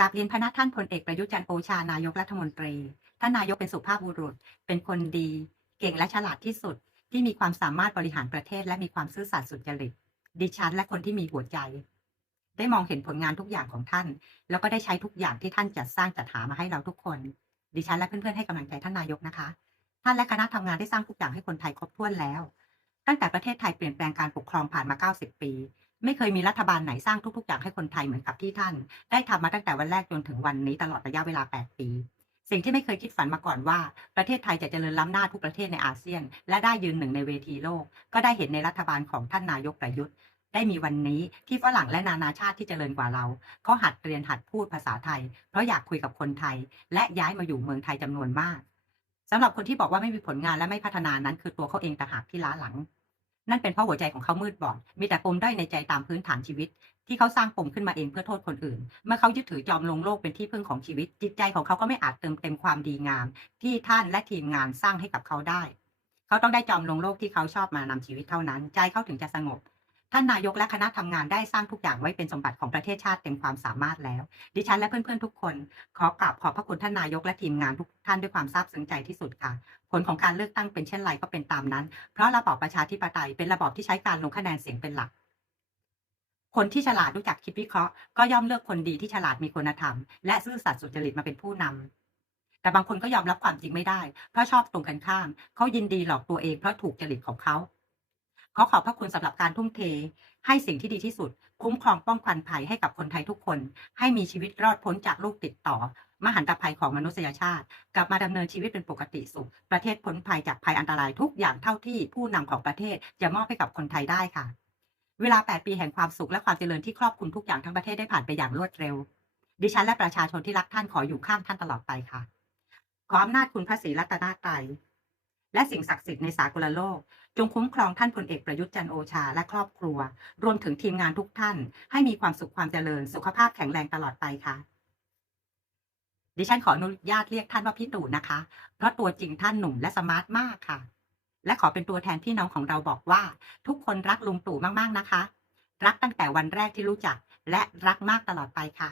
กราบเรียนพระนักท่านพลเอกประยุทธ์จันทร์โอชานายกรัฐมนตรี ท่านนายกเป็นสุภาพบุรุษ เป็นคนดี เก่งและฉลาดที่สุด ที่มีความสามารถบริหารประเทศ และมีความซื่อสัตย์สุจริต ดิฉันและคนที่มีหัวใจ ได้มองเห็นผลงานทุกอย่างของท่าน แล้วก็ได้ใช้ทุกอย่างที่ท่านจัดสร้างจัดหามาให้เราทุกคน ดิฉันและเพื่อนๆให้กำลังใจท่านนายกนะคะ ท่านและคณะทำงานได้สร้างทุกอย่างให้คนไทยครบถ้วนแล้ว ตั้งแต่ประเทศไทยเปลี่ยนแปลงการปกครองผ่านมา 90 ปี ไม่เคยมีรัฐบาลไหนสร้างทุกๆอย่างให้คนไทยเหมือนกับที่ท่าน ได้ทำมาตั้งแต่วันแรกจนถึงวันนี้ตลอดระยะเวลา 8 ปี สิ่งที่ไม่เคยคิดฝันมาก่อนว่า ประเทศไทยจะเจริญล้ำหน้าทุกประเทศในอาเซียน และได้ยืนหนึ่งในเวทีโลก ก็ได้เห็นในรัฐบาลของท่านนายกประยุทธ์ได้มีวันนี้ที่ฝรั่งและนานาชาติที่เจริญกว่าเราเขาหัดเรียนหัดพูดภาษาไทย เพราะอยากคุยกับคนไทย และย้ายมาอยู่เมืองไทยจำนวนมากสำหรับคนที่บอกว่าไม่มีผลงานและไม่พัฒนานั้นคือตัวเขาเองต่างหากที่ล้าหลัง นั่นเป็นเพราะหัวใจของเขามืดบอด มีแต่ปมด้อยในใจตามพื้นฐานชีวิต ที่เขาสร้างปมขึ้นมาเองเพื่อโทษคนอื่น เมื่อเขายึดถือจอมลงโลกเป็นที่พึ่งของชีวิต จิตใจของเขาก็ไม่อาจเติมเต็มความดีงาม ที่ท่านและทีมงานสร้างให้กับเขาได้ เขาต้องได้จอมลงโลกที่เขาชอบมานำชีวิตเท่านั้น ใจเขาถึงจะสงบ ท่านนายกและคณะทำงานได้สร้างทุกอย่างไว้เป็นสมบัติของประเทศชาติเต็มความสามารถแล้ว ดิฉันและเพื่อนๆทุกคน ขอกราบขอบพระคุณท่านนายกและทีมงานทุกท่านด้วยความซาบซึ้งใจที่สุดค่ะ ผลของการเลือกตั้งเป็นเช่นไรก็เป็นตามนั้น เพราะระบอบประชาธิปไตยเป็นระบอบที่ใช้การลงคะแนนเสียงเป็นหลักคนที่ฉลาดรู้จักคิดวิเคราะห์ก็ย่อมเลือกคนดีที่ฉลาดมีคุณธรรม และซื่อสัตย์สุจริตมาเป็นผู้นำแต่บางคนก็ยอมรับความจริงไม่ได้ เพราะชอบตรงกันข้าม เขายินดีหลอกตัวเองเพราะถูกจริตของเขา อขอบพระคุณสำหรับการทุ่มเท ให้สิ่งที่ดีที่สุด คุ้มครองป้องกันภัยให้กับคนไทยทุกคน ให้มีชีวิตรอดพ้นจากโรคติดต่อ มหันตภัยของมนุษยชาติ กลับมาดำเนินชีวิตเป็นปกติสุข ประเทศพ้นภัยจากภัยอันตรายทุกอย่างเท่าที่ผู้นำของประเทศจะมอบให้กับคนไทยได้ค่ะ เวลา 8 ปีแห่งความสุขและความเจริญที่ครอบคลุมทุกอย่างทั้งประเทศได้ผ่านไปอย่างรวดเร็ว ดิฉันและประชาชนที่รักท่านขออยู่ข้างท่านตลอดไปค่ะขออำนาจคุณพระศรีรัตนตรัย และสิ่งศักดิ์สิทธิ์ในสากลโลก จงคุ้มครองท่านพลเอกประยุทธ์จันโอชาและครอบครัว รวมถึงทีมงานทุกท่าน ให้มีความสุขความเจริญ สุขภาพแข็งแรงตลอดไปค่ะ ดิฉันขออนุญาตเรียกท่านว่าพี่ตู่นะคะ เพราะตัวจริงท่านหนุ่มและสมาร์ทมากค่ะ และขอเป็นตัวแทนพี่น้องของเราบอกว่า ทุกคนรักลุงตู่มากๆนะคะ รักตั้งแต่วันแรกที่รู้จัก และรักมากตลอดไปค่ะ